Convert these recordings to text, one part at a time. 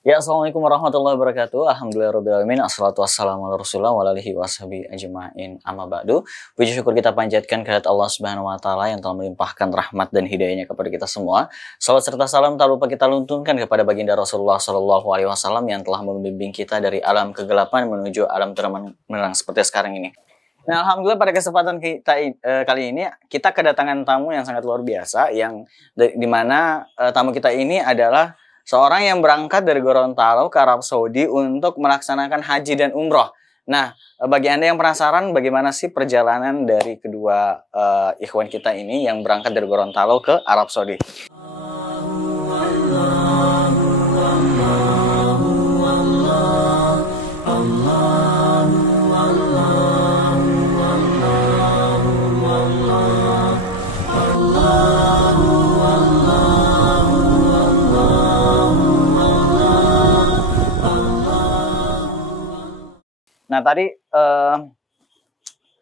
Ya, assalamualaikum warahmatullahi wabarakatuh. Alhamdulillahirobbilalamin. Assalatu wassalamu ala rasulillah wa alihi washabihi ajma'in. Amma ba'du. Puji syukur kita panjatkan kehadirat Allah Subhanahu wa taala yang telah melimpahkan rahmat dan hidayahnya kepada kita semua. Salat serta salam tak lupa kita luntunkan kepada baginda Rasulullah sallallahu alaihi wasallam yang telah membimbing kita dari alam kegelapan menuju alam terang benderang seperti sekarang ini. Nah, alhamdulillah pada kesempatan kita kali ini kita kedatangan tamu yang sangat luar biasa yang di mana tamu kita ini adalah seorang yang berangkat dari Gorontalo ke Arab Saudi untuk melaksanakan haji dan umroh. Nah, bagi Anda yang penasaran bagaimana sih perjalanan dari kedua ikhwan kita ini yang berangkat dari Gorontalo ke Arab Saudi. Nah tadi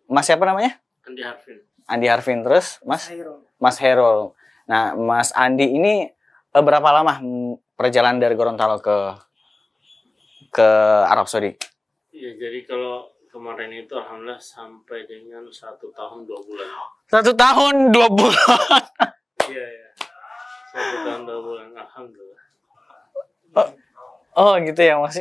Mas siapa namanya? Andi Harvin. Andi Harvin, terus Mas Hairul. Mas Herul. Nah Mas Andi ini berapa lama perjalanan dari Gorontalo ke Arab Saudi? Iya, jadi kalau kemarin itu alhamdulillah sampai dengan 1 tahun 2 bulan. 1 tahun 2 bulan. Iya ya. 1 tahun 2 bulan alhamdulillah. Oh gitu ya Mas.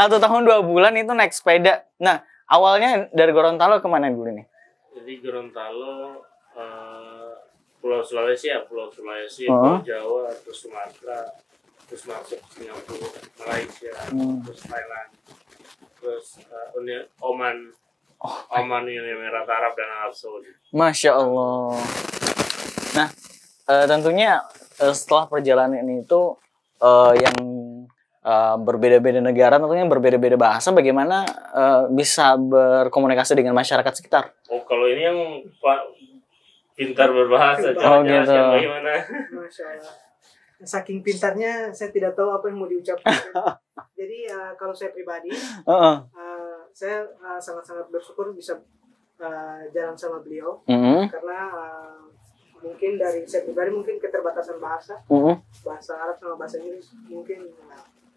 1 tahun 2 bulan itu naik sepeda. Nah, awalnya dari Gorontalo kemana dulu nih? Jadi Gorontalo Pulau Sulawesi, Pulau Jawa, terus Sumatera, terus masuk Singapura, Malaysia, terus Thailand, terus Oman, Uni Emirat Arab dan Arab Saudi. Masya Allah. Nah, tentunya setelah perjalanan itu yang berbeda-beda negara, tentunya berbeda-beda bahasa, bagaimana bisa berkomunikasi dengan masyarakat sekitar? Oh, kalau ini yang Pak pintar berbahasa, oh gitu. Bagaimana? Masya Allah. Saking pintarnya, saya tidak tahu apa yang mau diucapkan. Jadi kalau saya pribadi, saya sangat-sangat bersyukur bisa jalan sama beliau, karena mungkin dari saya pribadi mungkin keterbatasan bahasa, bahasa Arab sama bahasa Inggris mungkin.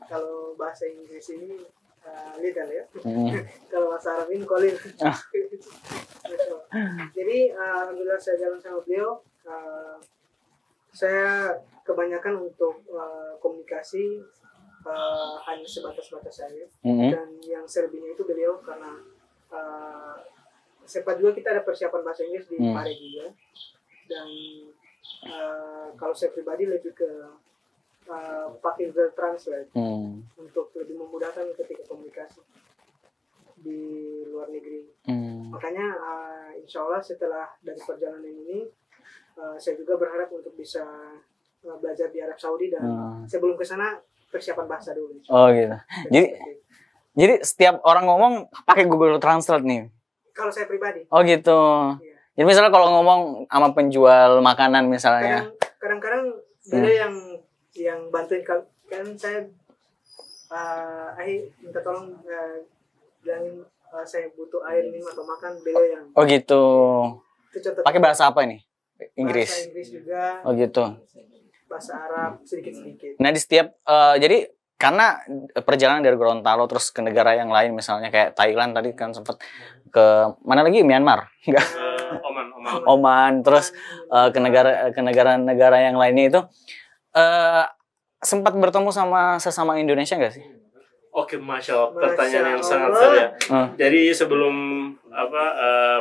Kalau bahasa Inggris ini little ya, kalau bahasa Arab ini kolil. Jadi alhamdulillah saya jalan sama beliau. Saya kebanyakan untuk komunikasi hanya sebatas-batas saya, dan yang selebihnya itu beliau karena sempat juga kita ada persiapan bahasa Inggris di Pare juga, dan kalau saya pribadi lebih ke pakai Google Translate untuk lebih memudahkan ketika komunikasi di luar negeri. Makanya insya Allah setelah dari perjalanan ini saya juga berharap untuk bisa belajar di Arab Saudi, dan sebelum ke sana persiapan bahasa dulu. Oh gitu. Jadi setiap orang ngomong pakai Google Translate nih. Kalau saya pribadi. Oh gitu. Iya. Jadi misalnya kalau ngomong sama penjual makanan misalnya. Kadang-kadang beliau yang bantuin, kan saya minta tolong bilangin saya butuh air minum atau makan, beliau yang. Oh gitu. Pakai bahasa apa ini? Inggris. Bahasa Inggris juga. Oh gitu. Bahasa Arab sedikit-sedikit. Nah di setiap jadi karena perjalanan dari Gorontalo terus ke negara yang lain misalnya kayak Thailand tadi kan sempat ke mana lagi, Myanmar enggak? Oman terus ke negara-negara yang lainnya itu sempat bertemu sama sesama Indonesia nggak sih? Oke, Masya Allah, pertanyaan yang sangat seru ya. Jadi sebelum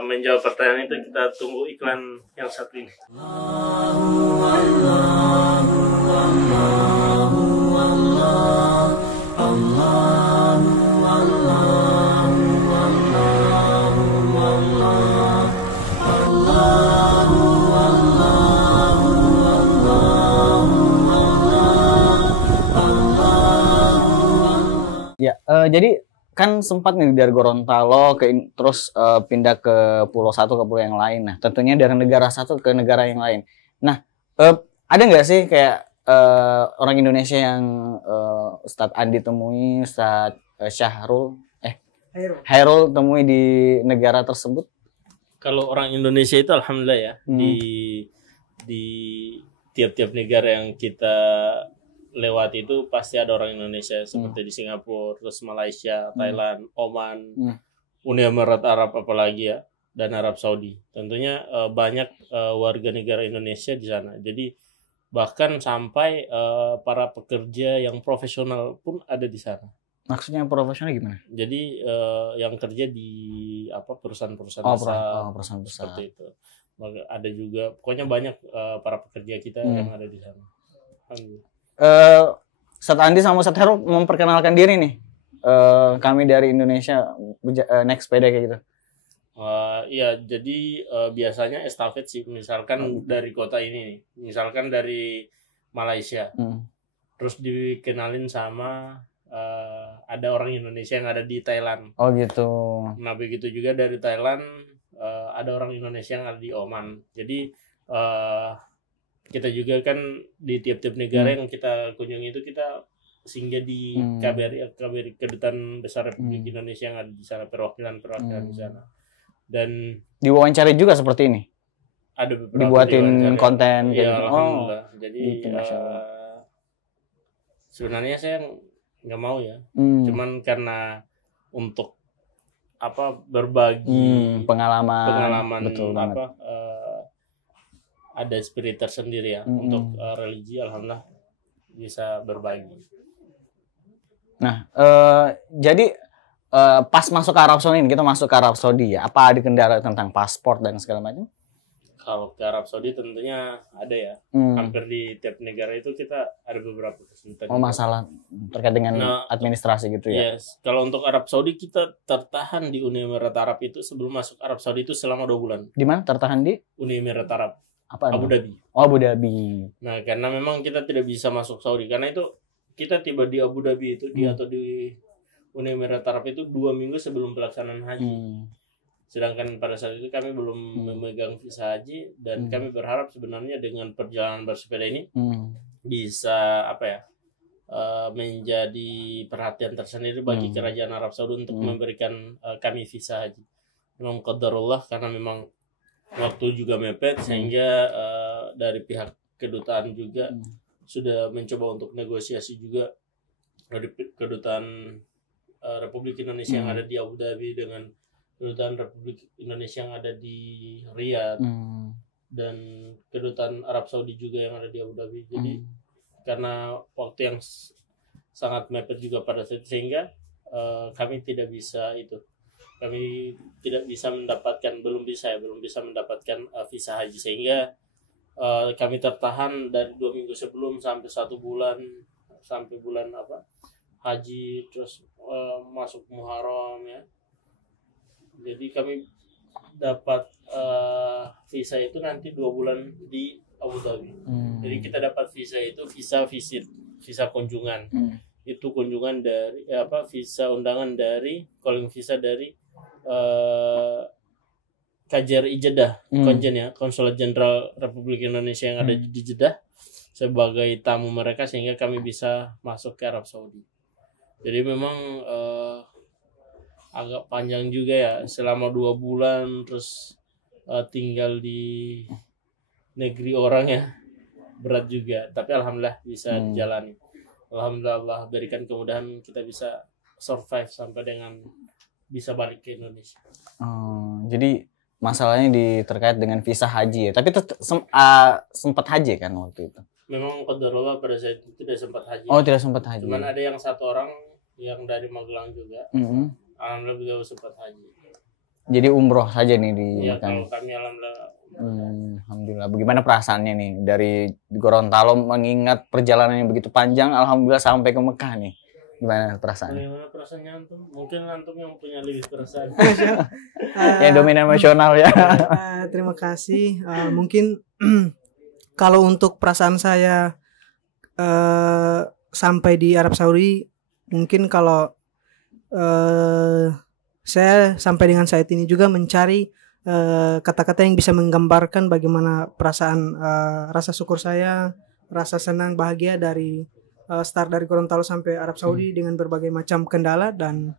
menjawab pertanyaan itu, kita tunggu iklan yang satu ini. Ya, jadi kan sempat nih dari Gorontalo terus pindah ke pulau satu ke pulau yang lain. Nah, tentunya dari negara satu ke negara yang lain. Nah, ada nggak sih kayak orang Indonesia yang Ustadz Andi temui, Ustadz Hairul temui di negara tersebut? Kalau orang Indonesia itu alhamdulillah ya, di tiap-tiap negara yang kita lewat itu pasti ada orang Indonesia seperti di Singapura, terus Malaysia, Thailand, Oman, Uni Emirat Arab apalagi ya, dan Arab Saudi. Tentunya banyak warga negara Indonesia di sana. Jadi bahkan sampai para pekerja yang profesional pun ada di sana. Maksudnya profesional gimana? Jadi yang kerja di perusahaan-perusahaan perusahaan besar seperti itu. Ada juga, pokoknya banyak para pekerja kita yang ada di sana. Ustadz Andi sama Ustadz Heru memperkenalkan diri nih. Kami dari Indonesia naik sepeda kayak gitu. Iya, jadi biasanya estafet sih, misalkan dari kota ini nih, misalkan dari Malaysia, terus dikenalin sama ada orang Indonesia yang ada di Thailand. Oh gitu. Nah begitu juga dari Thailand ada orang Indonesia yang ada di Oman. Jadi kita juga kan di tiap-tiap negara yang kita kunjungi itu kita singgah di KBRI Kedutaan Besar Republik Indonesia yang ada di sana, perwakilan di sana. Dan diwawancari juga seperti ini. Ada beberapa dibuatin konten ya, gitu. Alhamdulillah. Jadi sebenarnya saya nggak mau ya, cuman karena untuk berbagi pengalaman betul ada spirit tersendiri ya untuk religi, alhamdulillah bisa berbagi. Nah jadi pas masuk ke Arab Saudi, kita masuk ke Arab Saudi ya, apa ada kendala tentang paspor dan segala macam? Kalau ke Arab Saudi tentunya ada ya. Hampir di tiap negara itu kita ada beberapa kesulitan. Masalah terkait dengan administrasi gitu ya. Yes. Kalau untuk Arab Saudi kita tertahan di Uni Emirat Arab itu sebelum masuk Arab Saudi itu selama 2 bulan. Di mana tertahan di? Uni Emirat Arab. Apa? Abu Dhabi. Oh, Abu Dhabi. Nah, karena memang kita tidak bisa masuk Saudi karena itu kita tiba di Abu Dhabi itu atau di Uni Emirat Arab itu 2 minggu sebelum pelaksanaan haji. Sedangkan pada saat itu kami belum memegang visa haji dan kami berharap sebenarnya dengan perjalanan bersepeda ini bisa menjadi perhatian tersendiri bagi kerajaan Arab Saudi untuk memberikan kami visa haji. Memang qadarullah karena memang waktu juga mepet sehingga dari pihak kedutaan juga sudah mencoba untuk negosiasi juga dari kedutaan Republik Indonesia yang ada di Abu Dhabi dengan kedutaan Republik Indonesia yang ada di Riyadh dan kedutaan Arab Saudi juga yang ada di Abu Dhabi. Jadi karena waktu yang sangat mepet juga pada saat sehingga kami tidak bisa belum bisa mendapatkan visa haji sehingga kami tertahan dari 2 minggu sebelum sampai 1 bulan sampai bulan haji, terus masuk Muharram ya. Jadi kami dapat visa itu nanti 2 bulan di Abu Dhabi. Jadi kita dapat visa itu visa visit, visa kunjungan. Itu kunjungan dari visa undangan dari calling visa dari KJRI Jeddah, Konjen ya, Konsulat Jenderal Republik Indonesia yang ada di Jeddah sebagai tamu mereka sehingga kami bisa masuk ke Arab Saudi. Jadi memang agak panjang juga ya, selama 2 bulan terus tinggal di negeri orang ya, berat juga. Tapi alhamdulillah bisa dijalani. Alhamdulillah Allah berikan kemudahan kita bisa survive sampai dengan bisa balik ke Indonesia. Jadi masalahnya terkait dengan visa haji ya. Tapi sempat haji kan waktu itu? Memang qadarullah pada saat itu tidak sempat haji. Oh, tidak sempat haji. Cuman ada yang 1 orang yang dari Magelang juga. Alhamdulillah beliau sempat haji. Jadi umroh saja nih di kalau kami alhamdulillah. Alhamdulillah. Bagaimana perasaannya nih dari Gorontalo mengingat perjalanan yang begitu panjang, alhamdulillah sampai ke Mekah nih. Gimana perasaannya? Bagaimana perasaannya antum? Mungkin antum yang punya lebih perasaan. Ya dominan emosional ya. Terima kasih. Mungkin kalau untuk perasaan saya sampai di Arab Saudi, mungkin kalau saya sampai dengan saat ini juga mencari kata-kata yang bisa menggambarkan bagaimana perasaan rasa syukur saya, rasa senang bahagia dari start dari Gorontalo sampai Arab Saudi dengan berbagai macam kendala dan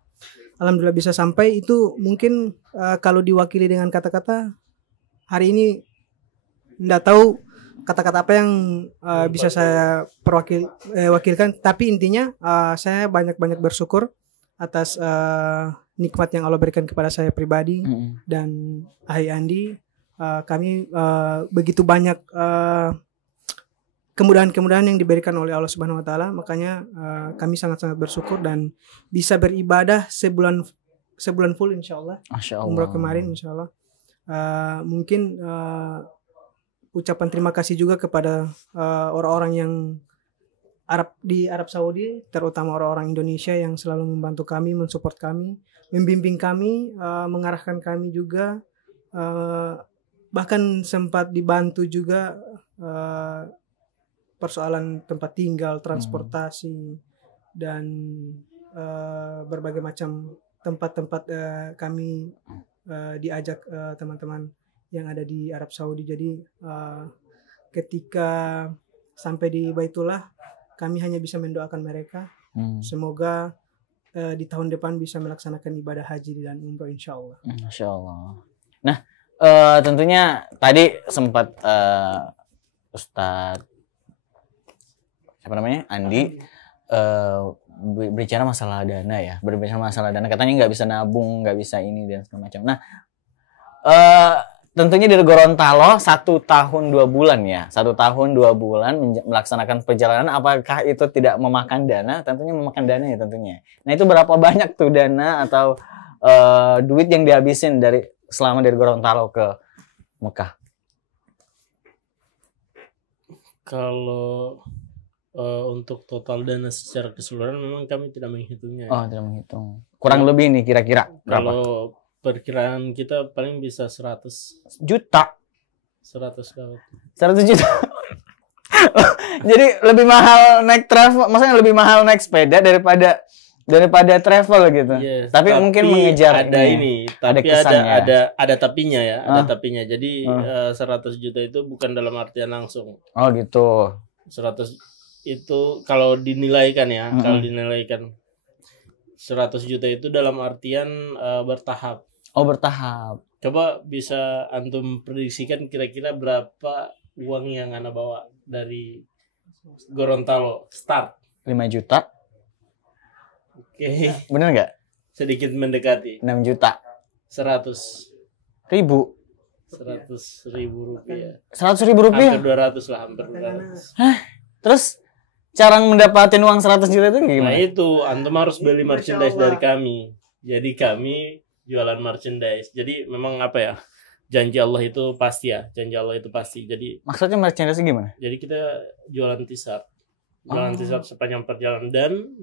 alhamdulillah bisa sampai. Itu mungkin kalau diwakili dengan kata-kata hari ini nggak tahu kata-kata apa yang bisa saya wakilkan, tapi intinya saya banyak-banyak bersyukur atas nikmat yang Allah berikan kepada saya pribadi dan Ahai Andi. Kami begitu banyak kemudahan-kemudahan yang diberikan oleh Allah Subhanahu wa taala, makanya kami sangat-sangat bersyukur dan bisa beribadah sebulan full insyaallah. Umrah kemarin insyaallah. Mungkin ucapan terima kasih juga kepada orang-orang yang di Arab Saudi, terutama orang-orang Indonesia yang selalu membantu kami, mensupport kami, membimbing kami, mengarahkan kami juga, bahkan sempat dibantu juga persoalan tempat tinggal, transportasi, dan berbagai macam tempat-tempat kami diajak teman-teman yang ada di Arab Saudi. Jadi ketika sampai di Baitullah, kami hanya bisa mendoakan mereka. Semoga di tahun depan bisa melaksanakan ibadah haji dan umroh insyaallah. Insyaallah. Nah, tentunya tadi sempat Ustadz siapa namanya Andi berbicara masalah dana ya, katanya nggak bisa nabung, nggak bisa ini dan segala macam. Nah, tentunya di Gorontalo 1 tahun 2 bulan ya, 1 tahun 2 bulan melaksanakan perjalanan, apakah itu tidak memakan dana? Tentunya memakan dana ya tentunya. Nah, itu berapa banyak tuh dana atau duit yang dihabisin selama dari Gorontalo ke Mekah? Kalau untuk total dana secara keseluruhan memang kami tidak menghitungnya. Oh, tidak menghitung. Kurang lebih nih kira-kira berapa? Kalau perkiraan kita paling bisa 100 juta. 100 kali. 100 juta. Jadi lebih mahal naik travel, maksudnya lebih mahal naik sepeda daripada travel gitu. Yes, tapi mungkin mengejar tapi ada tapinya ya, ada tapinya. Jadi 100 juta itu bukan dalam artian langsung. Oh gitu. 100 itu kalau dinilaikan ya, kalau dinilaikan 100 juta itu dalam artian bertahap. Oh, bertahap. Coba bisa antum prediksikan kira-kira berapa uang yang Anda bawa dari Gorontalo start? 5 juta. Oke. Bener nggak? Sedikit mendekati. 6 juta. 100 ribu. 100 ribu rupiah. 100 ribu rupiah? Hampir 200 lah, hampir 200. Hah? Terus cara mendapatkan uang 100 juta itu gimana? Nah itu, antum harus beli merchandise dari kami. Jadi kami jualan merchandise. Jadi memang apa ya, janji Allah itu pasti ya. Janji Allah itu pasti. Jadi maksudnya merchandise gimana? Jadi kita jualan t-shirt. Jualan t-shirt sepanjang perjalanan. Dan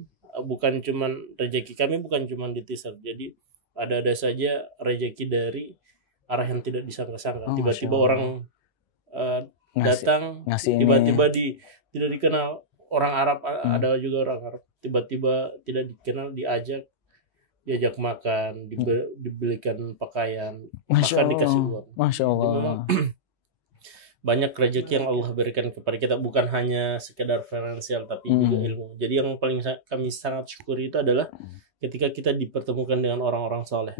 bukan cuman rezeki kami bukan cuman di t-shirt. Jadi ada saja rezeki dari arah yang tidak disangka-sangka. Tiba-tiba orang datang, tiba-tiba tidak dikenal orang Arab, ada juga orang Arab, tiba-tiba tidak dikenal diajak makan, dibelikan pakaian, bahkan dikasih uang. Masya Allah. Banyak rezeki yang Allah berikan kepada kita, bukan hanya sekedar finansial tapi juga ilmu. Jadi yang paling kami sangat syukuri itu adalah ketika kita dipertemukan dengan orang-orang soleh,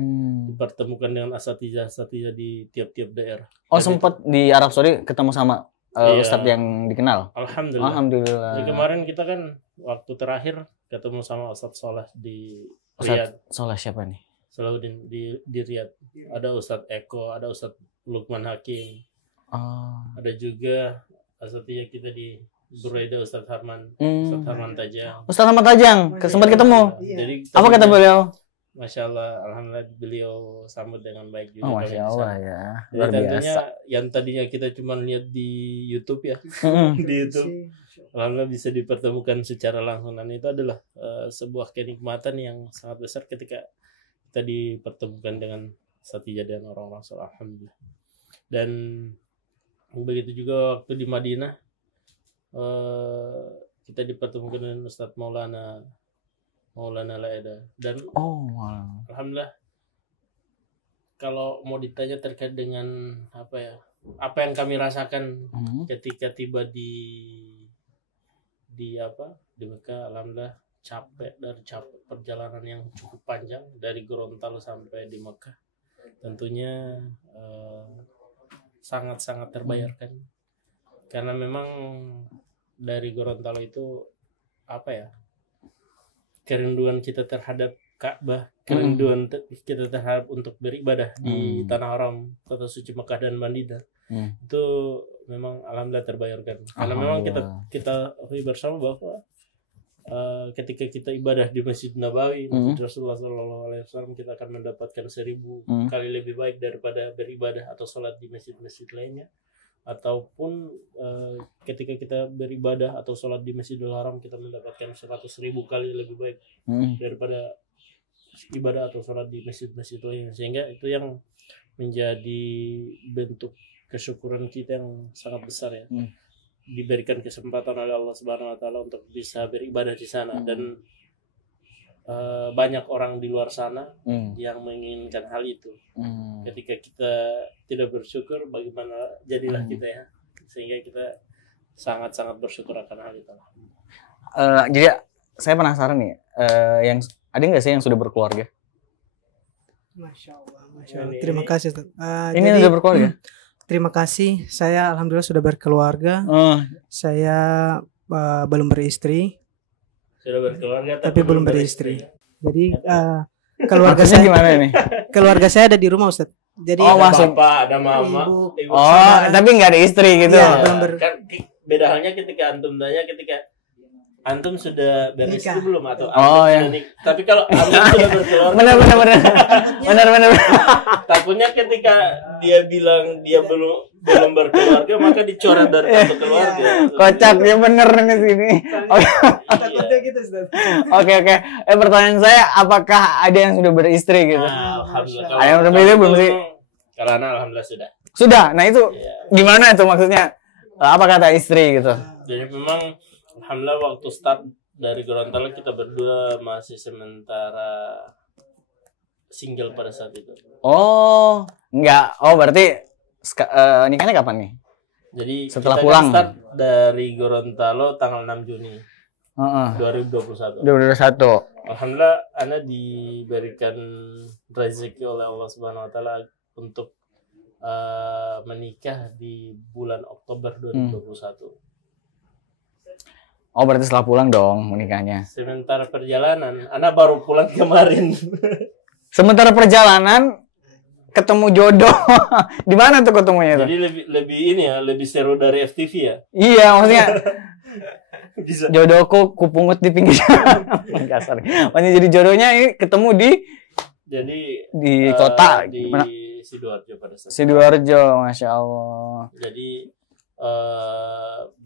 dipertemukan dengan asatidz di tiap-tiap daerah. Oh, sempat di Arab Saudi ketemu sama Ustadz yang dikenal? Alhamdulillah. Jadi kemarin kita kan waktu terakhir ketemu sama Ustadz Soleh di Riyadh. Ustadz Soleh siapa nih? Salahuddin di Riyadh. Ada Ustadz Eko, ada Ustadz Lukman Hakim. Ada juga asatidz kita di Buraida, Ustadz Harman Tajang. Ustadz Harman Tajang, sempat ketemu. Jadi apa kata beliau? Masya Allah, alhamdulillah beliau sambut dengan baik juga. Masya Allah ya. Luar tentunya yang tadinya kita cuma lihat di YouTube ya, di YouTube, alhamdulillah bisa dipertemukan secara langsung, dan itu adalah sebuah kenikmatan yang sangat besar ketika kita dipertemukan dengan asatidz dan orang-orang soleh. Alhamdulillah. Dan begitu juga waktu di Madinah, kita dipertemukan dengan Ustadz Maulana Laeda, dan alhamdulillah kalau mau ditanya terkait dengan apa yang kami rasakan ketika tiba di Mekah, alhamdulillah capek perjalanan yang cukup panjang dari Gorontalo sampai di Mekah, tentunya sangat-sangat terbayarkan. Karena memang dari Gorontalo itu apa ya, kerinduan kita terhadap Ka'bah, kerinduan kita terhadap untuk beribadah di tanah haram, kota suci Mekah dan Madinah, itu memang alhamdulillah terbayarkan. Karena memang kita bersama bahwa ketika kita ibadah di Masjid Nabawi, Masjid Rasulullah SAW, kita akan mendapatkan 1000 kali lebih baik daripada beribadah atau sholat di masjid-masjid lainnya. Ataupun ketika kita beribadah atau sholat di Masjidil Haram, kita mendapatkan 100.000 kali lebih baik daripada ibadah atau sholat di masjid-masjid lainnya. Sehingga itu yang menjadi bentuk kesyukuran kita yang sangat besar ya. Diberikan kesempatan oleh Allah Subhanahu wa taala untuk bisa beribadah di sana, dan banyak orang di luar sana yang menginginkan hal itu. Ketika kita tidak bersyukur, bagaimana jadilah kita ya, sehingga kita sangat-sangat bersyukur akan hal itu. Jadi saya penasaran nih, yang ada nggak sih yang sudah berkeluarga? Masya Allah, Masya Allah. Terima kasih. Ini jadi, sudah berkeluarga? Terima kasih. Saya alhamdulillah sudah berkeluarga. Saya belum beristri. Sudah berkeluarga tapi belum beristri. Jadi keluarga saya gimana nih? Keluarga saya ada di rumah, Ustaz. Jadi ada bapak, ada mama, ibu tapi nggak ada istri gitu. Ya, kan beda halnya ketika antum tanya, ketika antum sudah beristri belum atau ya. Tapi kalau antum sudah berkeluarga, benar. Takutnya ketika dia bilang dia belum berkeluarga, maka dicoret dari kartu keluarga. Kocak ya, bener nih sini. Takutnya gitu, Ustaz. Oke. Pertanyaan saya, apakah ada yang sudah beristri gitu? Alhamdulillah. Ada yang udah beristri belum sih? Karena alhamdulillah sudah. Sudah. Nah itu gimana itu maksudnya? Apa kata istri gitu? Jadi memang alhamdulillah waktu start dari Gorontalo kita berdua masih sementara single pada saat itu. Oh, enggak. Oh, berarti nikahnya kapan nih? Jadi setelah kita pulang start dari Gorontalo tanggal 6 Juni 2021. Alhamdulillah ana diberikan rezeki oleh Allah Subhanahu wa taala untuk menikah di bulan Oktober 2021. Oh, berarti setelah pulang dong menikahnya. Sementara perjalanan, ana baru pulang kemarin. Sementara perjalanan ketemu jodoh. Di mana tuh ketemunya tuh? Jadi lebih ini ya, lebih seru dari FTV ya. Iya, maksudnya bisa. Jodohku kupungut di pinggir jalan. Kasar. Maksudnya jadi jodohnya ini ketemu di kota di mana? Sidoarjo pada saat. Sidoarjo, Masya Allah. Jadi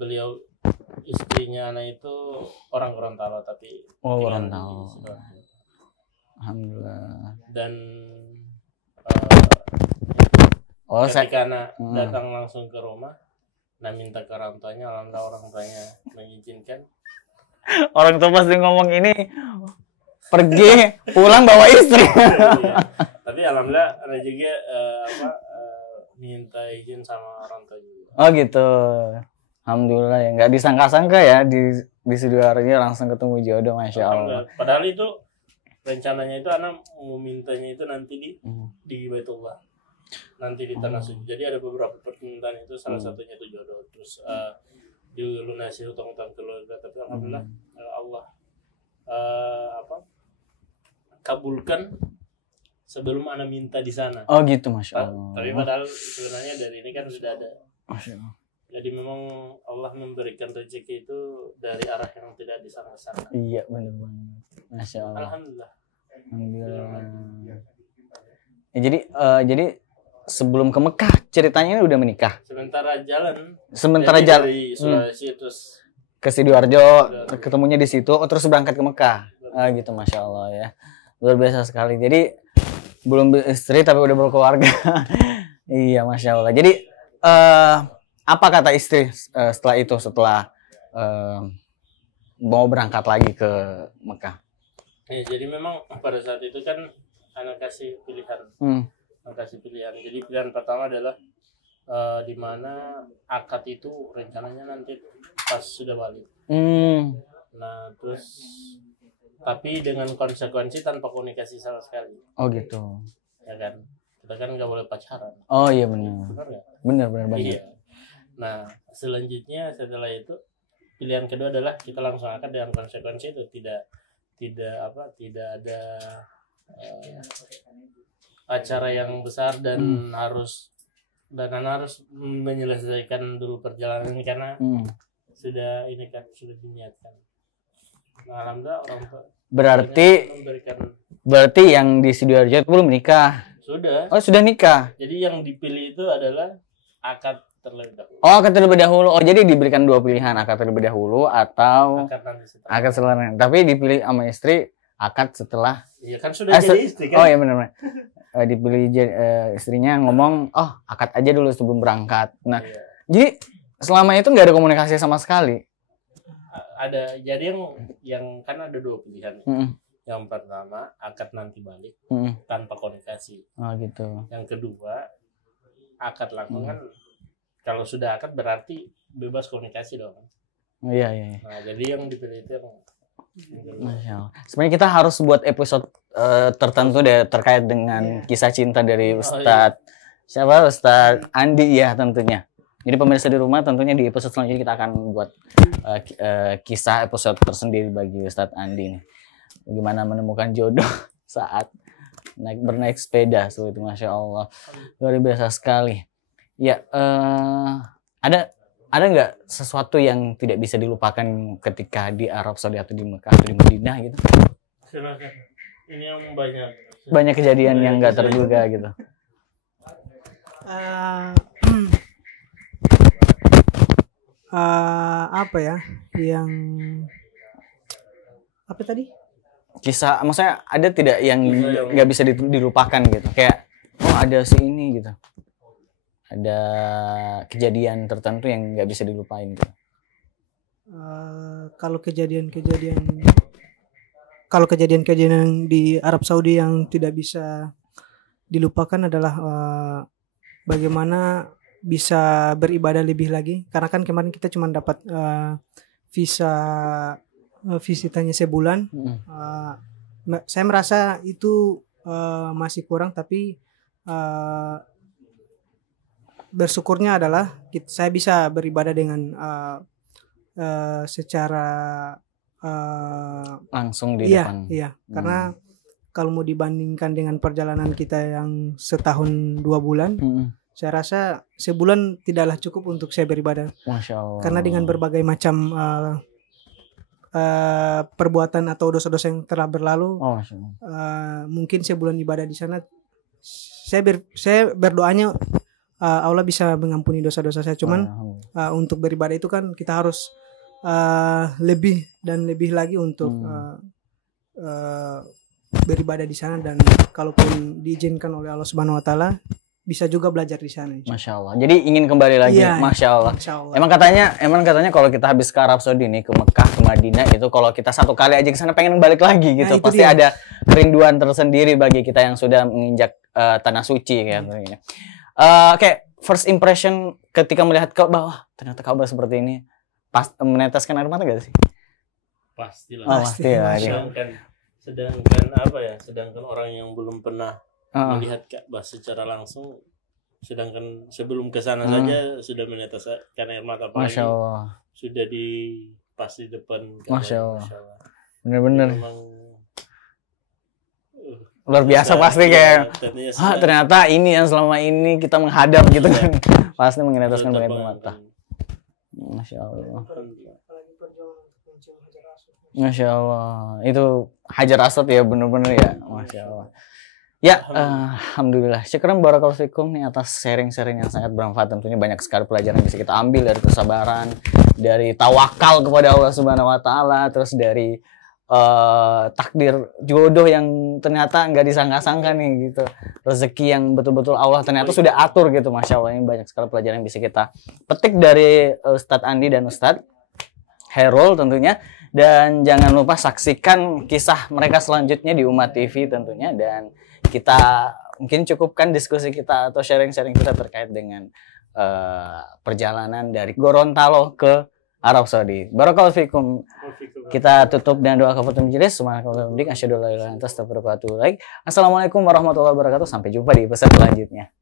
beliau istrinya anak itu orang Gorontalo tapi Gorontalo. Alhamdulillah. Dan saya ketika anak datang langsung ke rumah, minta ke orang tuanya, alhamdulillah orang tuanya mengizinkan. Orang tua pasti ngomong ini pergi pulang bawa istri. Tapi alhamdulillah ada juga minta izin sama orang tua juga. Oh gitu. Alhamdulillah ya, nggak disangka-sangka ya di Sidoarjo langsung ketemu jodoh, Masya Allah. Padahal itu rencananya itu anak mau mintanya itu nanti di Baitullah, nanti di tanah suci. Jadi ada beberapa permintaan itu, salah satunya itu jodoh, terus dilunasi hutang-hutang keluarga. Tapi alhamdulillah Allah kabulkan sebelum anak minta di sana. Oh gitu, Masya Allah. Tapi padahal sebenarnya dari ini kan sudah ada. Masya Allah. Jadi memang Allah memberikan rezeki itu dari arah yang tidak disangka-sangka. Iya, benar banget. Masya Allah. Alhamdulillah. Ya, jadi sebelum ke Mekah ceritanya ini udah menikah. Sementara jalan dari Sulawesi terus ke Sidoarjo, ketemunya di situ, terus berangkat ke Mekah. Gitu, Masya Allah ya. Luar biasa sekali. Jadi belum istri tapi udah berkeluarga. Iya, Masya Allah. Jadi apa kata istri setelah itu, setelah mau berangkat lagi ke Mekah? Jadi memang pada saat itu kan anak kasih pilihan. Jadi pilihan pertama adalah di mana akad itu rencananya nanti pas sudah balik. Nah terus tapi dengan konsekuensi tanpa komunikasi sama sekali. Oh gitu. Ya kan, kita kan nggak boleh pacaran. Oh iya benar. Benar nggak? Benar banget. Iya. Nah, selanjutnya setelah itu pilihan kedua adalah kita langsung akad dengan konsekuensi itu tidak ada acara yang besar dan harus menyelesaikan dulu perjalanan ini karena sudah diniatkan. Nah, alhamdulillah orang tua berarti yang di Sidoarjo itu belum nikah. Sudah. Oh, sudah nikah. Jadi yang dipilih itu adalah akad terlebih dahulu. Oh, akad terlebih dahulu. Oh, jadi diberikan dua pilihan, akad terlebih dahulu atau akad setelah. Tapi dipilih sama istri akad setelah. Iya kan sudah jadi istri kan. Oh iya benar. Dipilih istrinya ngomong, "Oh, akad aja dulu sebelum berangkat." Nah, jadi selama itu nggak ada komunikasi sama sekali. Ada. Jadi yang kan ada dua pilihan. Yang pertama akad nanti balik tanpa komunikasi. Oh gitu. Yang kedua akad langsung kan kalau sudah akad berarti bebas komunikasi dong. Oh, iya. Nah, jadi yang dipilih itu Masya Allah. Sebenarnya kita harus buat episode tertentu deh terkait dengan kisah cinta dari Ustadz siapa Ustadz Andi ya tentunya. Jadi pemirsa di rumah tentunya di episode selanjutnya kita akan buat kisah episode tersendiri bagi Ustadz Andi nih. Bagaimana menemukan jodoh saat bernaik sepeda, so itu Masya Allah luar biasa sekali. Ya, ada nggak sesuatu yang tidak bisa dilupakan ketika di Arab Saudi atau di Mekah atau di Madinah gitu? Silakan. Ini yang banyak kejadian yang nggak terduga gitu. Apa ya yang apa tadi? Kisah, maksudnya ada tidak yang nggak bisa dilupakan gitu? Kayak ada si ini gitu. Ada kejadian tertentu yang nggak bisa dilupain gitu. Kalau kejadian di Arab Saudi yang tidak bisa dilupakan adalah bagaimana bisa beribadah lebih lagi. Karena kan kemarin kita cuma dapat visitanya sebulan. Saya merasa itu masih kurang, tapi bersyukurnya adalah saya bisa beribadah dengan secara langsung di depan. Iya, karena kalau mau dibandingkan dengan perjalanan kita yang setahun 2 bulan, saya rasa sebulan tidaklah cukup untuk saya beribadah. Masya Allah. Karena dengan berbagai macam perbuatan atau dosa-dosa yang telah berlalu, mungkin sebulan ibadah di sana, saya berdoanya Allah bisa mengampuni dosa-dosa saya. Cuman untuk beribadah itu kan kita harus lebih dan lebih lagi untuk beribadah di sana, dan kalaupun diizinkan oleh Allah Subhanahu Wa Taala bisa juga belajar di sana. Masya Allah. Jadi ingin kembali lagi. Iya, Masya Allah. Masya Allah. Emang katanya kalau kita habis ke Arab Saudi nih, ke Mekah, ke Madinah itu kalau kita satu kali aja ke sana pengen balik lagi gitu. Pasti dia ada kerinduan tersendiri bagi kita yang sudah menginjak tanah suci kayak gini. Kayak first impression ketika melihat ke bawah, ternyata Ka'bah seperti ini, pas meneteskan air mata gak sih? Pastilah. Pastilah. Sedangkan orang yang belum pernah melihat Ka'bah secara langsung, sedangkan sebelum ke sana saja sudah meneteskan air mata, apalagi sudah pas di depan Ka'bah. Masya Allah. Bener-bener luar biasa pasti kayak ternyata ini yang selama ini kita menghadap gitu kan. Pasti meneteskan air mata. Masya Allah. Masya Allah. Itu Hajar Aswad ya, bener-bener ya. Masya Allah. Ya, alhamdulillah. Syukran barakallahu fikum nih atas sharing-sharing yang sangat bermanfaat. Tentunya banyak sekali pelajaran yang bisa kita ambil dari kesabaran, dari tawakal kepada Allah Subhanahu Wa Taala, terus dari takdir jodoh yang ternyata nggak disangka-sangka nih gitu. Rezeki yang betul-betul Allah ternyata sudah atur gitu. Masya Allah, ini banyak sekali pelajaran yang bisa kita petik dari Ustadz Andi dan Ustadz Khairul tentunya. Dan jangan lupa saksikan kisah mereka selanjutnya di Umat TV tentunya. Dan kita mungkin cukupkan diskusi kita atau sharing-sharing kita terkait dengan perjalanan dari Gorontalo ke Arab Saudi. Barakallahu fikum. Kita tutup dengan doa kafaratul majelis. Subhanakallahumma wa bihamdika asyhadu an la ilaha illa anta astaghfiruka wa atubu ilaik. Assalamualaikum warahmatullahi wabarakatuh. Sampai jumpa di episode selanjutnya.